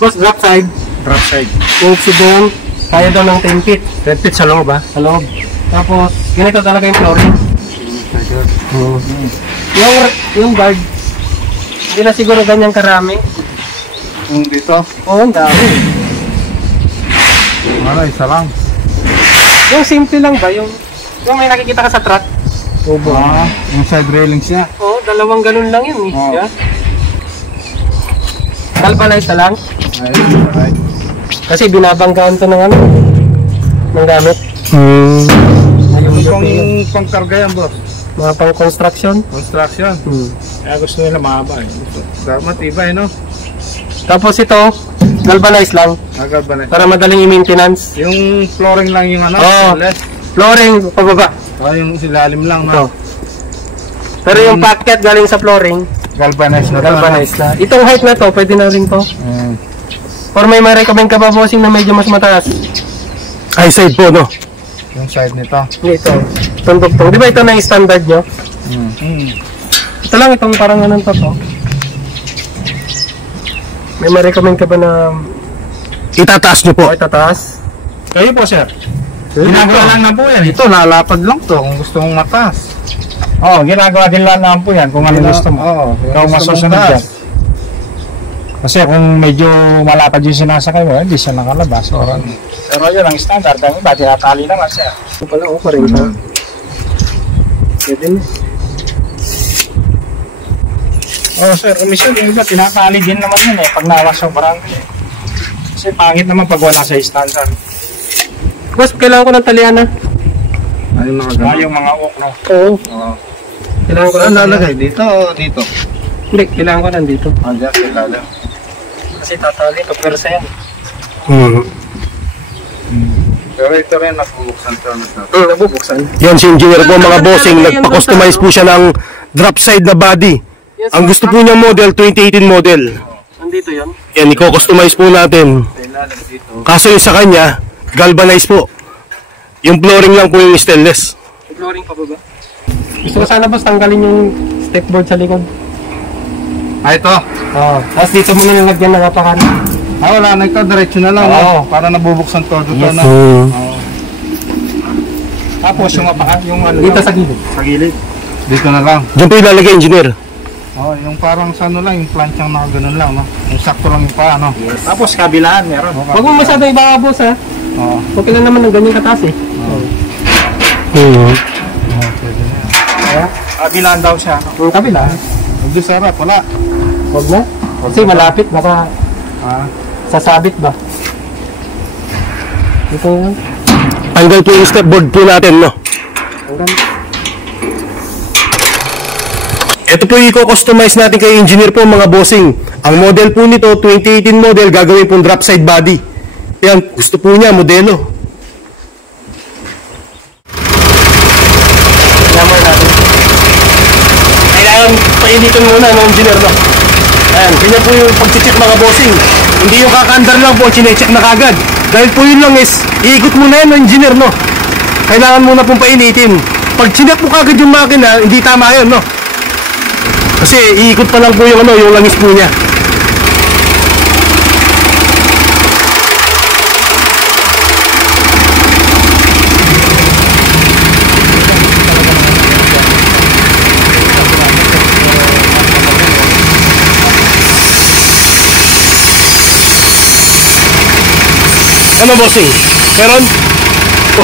Tapos drop side. Drop side. Yung doon, kaya daw ng 10 feet. 10 feet sa loob ha? Sa loob. Tapos, ganito talaga yung flooring. Yung guard, hindi na siguro ganyang karami. Yung dito? Oo, ang dami. Isa lang. Yung simple lang ba? Yung may nakikita ka sa truck? Tubo. Yung side railings niya. Oo, dalawang ganun lang yun eh. Oo. Yeah. Galvanize na lang. Right. Kasi binabanggaan to ng ano, ng gamit. Ano pang pangkarga yan, boss? Mga pang construction. Construction? Kaya gusto nila mahaba eh. Dapat iba eh, no? Tapos ito, galvanize lang. Galvanize. Para madaling i-maintenance. Yung flooring lang yung ano? Oo. Flooring, pababa. Yung silalim lang, no? Pero yung packet galing sa flooring, galvanize na. Galvanize na. Itong height na to, pwede na rin to. Or may ma-recommend ka pa bossing na medyo mas mataas? Ay, side po, no? Yung side nito. Ito. Itong dugtong. Di ba ito na yung standard nyo? Ito lang, itong parang anong to. May ma-recommend ka ba na itataas nyo po? O, itataas? Kayo po, sir. Ginagawa lang na po yan. Ito, lalapad lang to kung gusto mong mataas. Oo, ginagawa din lang na po yan kung ano gusto mo. Oo, ikaw masusunod yan. Kasi kung medyo malapad yung sinasakay mo, hindi siya nakalabas. Pero yun ang standard. Ang iba, tinatali naman siya. Ito pala, okay rin pa. Pwede na. Oo, sir. Umisyon, yung iba, tinatali din naman yun eh. Pag nawas yung barangay eh. Kasi pangit naman pag wala sa standard. Boss, kailangan ko ng talian na. Yung mga ok, no? Oo. Kailangan ko ng lalagay dito o dito? Hindi, kailangan ko nandito. Diyan, kailangan. Kasi tatali, pagpersa yan. Pero ito rin, nabubuksan ito. Nabubuksan. Yan si engineer po mga bossing, nagpa-customize po siya ng drop side na body. Ang gusto po niya model, 2018 model. Nandito yun? Yan, i-customize po natin. Kaso yung sa kanya, galvanize po. Yung flooring lang po yung stainless. Yung flooring pa ba? Gusto ko sana boss tanggalin yung stepboard sa likod. Ito? Oo. Tapos dito mo na nilagyan ng apakan. Wala na ito, diretso na lang. Oo. Para nabubuksan todo to na. Tapos yung apakan, yung ano. Dito sa gilid. Sa gilid. Dito na lang. Diyan po ilalagay engineer. Yung parang sa ano lang, yung planchang nakaganon lang, no? Yung sakto lang yung paa, no? Yes. Tapos kabilaan, meron. Huwag mo masyado ibaba boss ha. Okay lang naman ng ganyan kataas eh. Pwede na. Kabilaan daw siya, no? Yung kabila. Huwag doon sa harap, wala. Huwag na. Kasi malapit, baka sasabit ba? Ito yan. Tanggal po yung stepboard po natin, no? Ito po yung i-customize natin kay engineer po mga bossing. Ang model po nito, 2018 model, gagawin pong drop side body. Yan, gusto po niya, modelo. Kailangan painitin muna ng engineer, no? Ayan, ganyan po yung pag-check mga bossing. Hindi yung kakandar lang po, chinecheck na kagad. Dahil po yun lang is, iikot muna yan ng engineer, no? Kailangan muna pong painitin. Pag chinek mo kagad yung makina, hindi tama yun, no? Kasi iikot pa lang po yung ano, yung langis po niya. Ano bossing? Meron?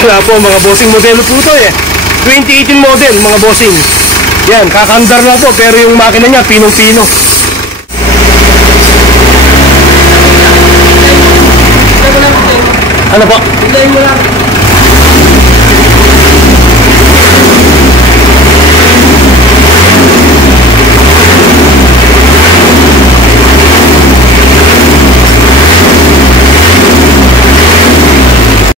Wala po mga bossing, modelo po ito eh. 2018 model mga bossing. Yan, kakandar lang po pero yung makina niya pinong-pino. Ano po? Hintayin mo lang.